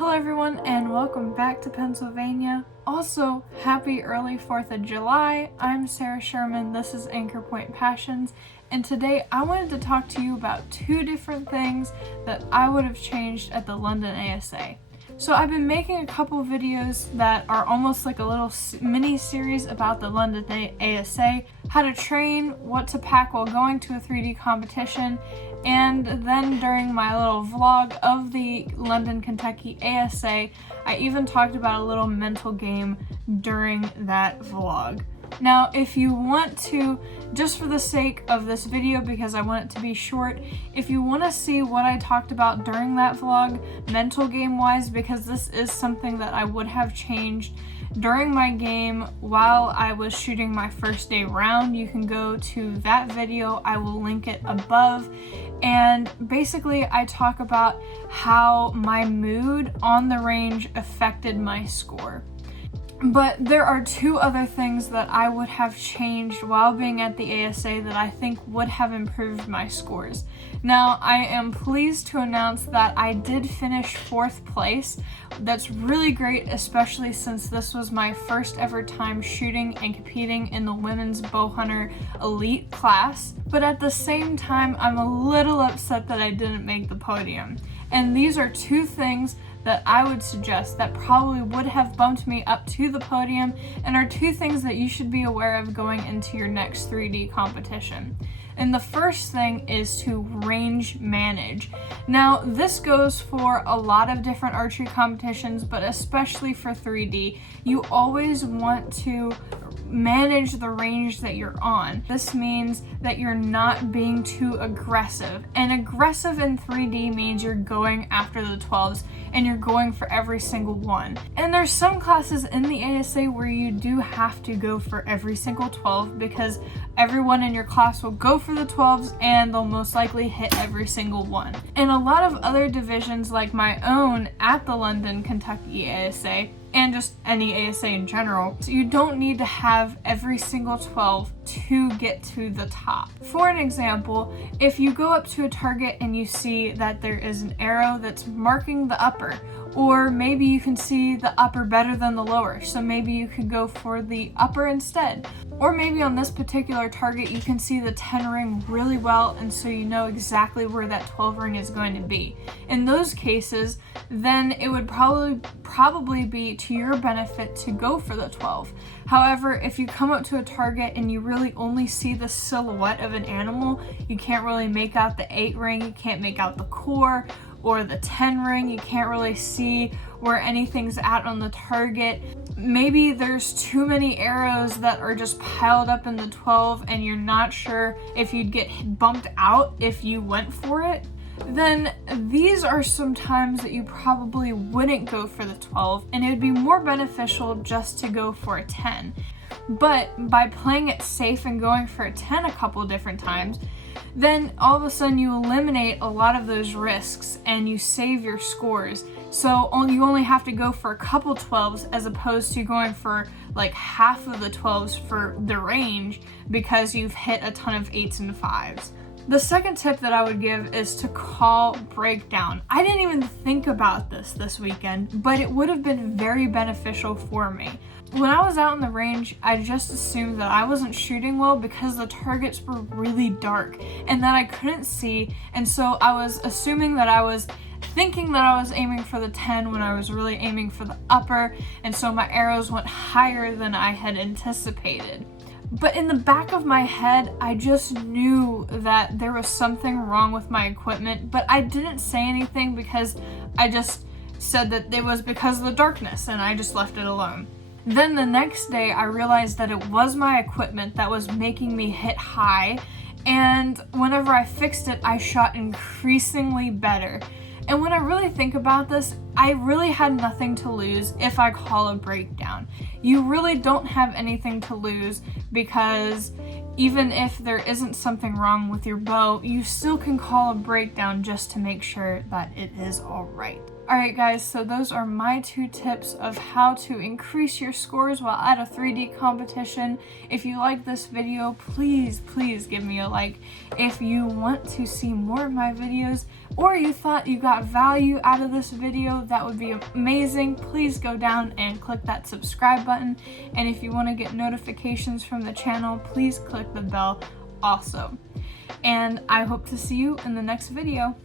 Hello everyone and welcome back to Pennsylvania. Also, happy early 4th of July. I'm Sarah Sherman, this is Anchor Point Passions, and today I wanted to talk to you about two different things that I would have changed at the London ASA. So I've been making a couple videos that are almost like a little mini series about the London ASA, how to train, what to pack while going to a 3D competition, and then during my little vlog of the London, Kentucky ASA, I even talked about a little mental game during that vlog. Now, if you want to, just for the sake of this video, because I want it to be short, if you want to see what I talked about during that vlog, mental game wise, because this is something that I would have changed during my game while I was shooting my first day round, you can go to that video. I will link it above. And basically I talk about how my mood on the range affected my score. But there are two other things that I would have changed while being at the ASA that I think would have improved my scores. Now, I am pleased to announce that I did finish 4th place. That's really great, especially since this was my first ever time shooting and competing in the women's bow hunter elite class. But at the same time, I'm a little upset that I didn't make the podium. And these are two things that I would suggest that probably would have bumped me up to the podium and are two things that you should be aware of going into your next 3D competition. And the first thing is to range manage. Now, this goes for a lot of different archery competitions, but especially for 3D, you always want to manage the range that you're on. This means that you're not being too aggressive. And aggressive in 3D means you're going after the 12s and you're going for every single one. And there's some classes in the ASA where you do have to go for every single 12 because everyone in your class will go for the 12s and they'll most likely hit every single one. In a lot of other divisions like my own at the London, Kentucky ASA, and just any ASA in general, so you don't need to have every single 12 to get to the top. For an example, if you go up to a target and you see that there is an arrow that's marking the upper, or maybe you can see the upper better than the lower, so maybe you could go for the upper instead. Or maybe on this particular target you can see the 10 ring really well, and so you know exactly where that 12 ring is going to be. In those cases, then it would probably be to your benefit to go for the 12. However, if you come up to a target and you really only see the silhouette of an animal, you can't really make out the 8 ring, you can't make out the core, or the 10 ring, you can't really see where anything's at on the target. Maybe there's too many arrows that are just piled up in the 12 and you're not sure if you'd get bumped out if you went for it. Then these are some times that you probably wouldn't go for the 12 and it would be more beneficial just to go for a 10. But by playing it safe and going for a 10 a couple different times, then all of a sudden you eliminate a lot of those risks and you save your scores. So you only have to go for a couple 12s as opposed to going for like half of the 12s for the range because you've hit a ton of 8s and 5s. The second tip that I would give is to call breakdown. I didn't even think about this weekend, but it would have been very beneficial for me. When I was out in the range, I just assumed that I wasn't shooting well because the targets were really dark and that I couldn't see, and so I was assuming that I was thinking that I was aiming for the 10 when I was really aiming for the upper, and so my arrows went higher than I had anticipated. But in the back of my head, I just knew that there was something wrong with my equipment, but I didn't say anything because I just said that it was because of the darkness and I just left it alone. Then the next day, I realized that it was my equipment that was making me hit high, and whenever I fixed it, I shot increasingly better. And when I really think about this, I really had nothing to lose if I call a breakdown. You really don't have anything to lose because even if there isn't something wrong with your bow, you still can call a breakdown just to make sure that it is all right. Alright guys, so those are my 2 tips of how to increase your scores while at a 3D competition. If you like this video, please give me a like. If you want to see more of my videos, or you thought you got value out of this video, that would be amazing. Please go down and click that subscribe button. And if you want to get notifications from the channel, please click the bell also. And I hope to see you in the next video.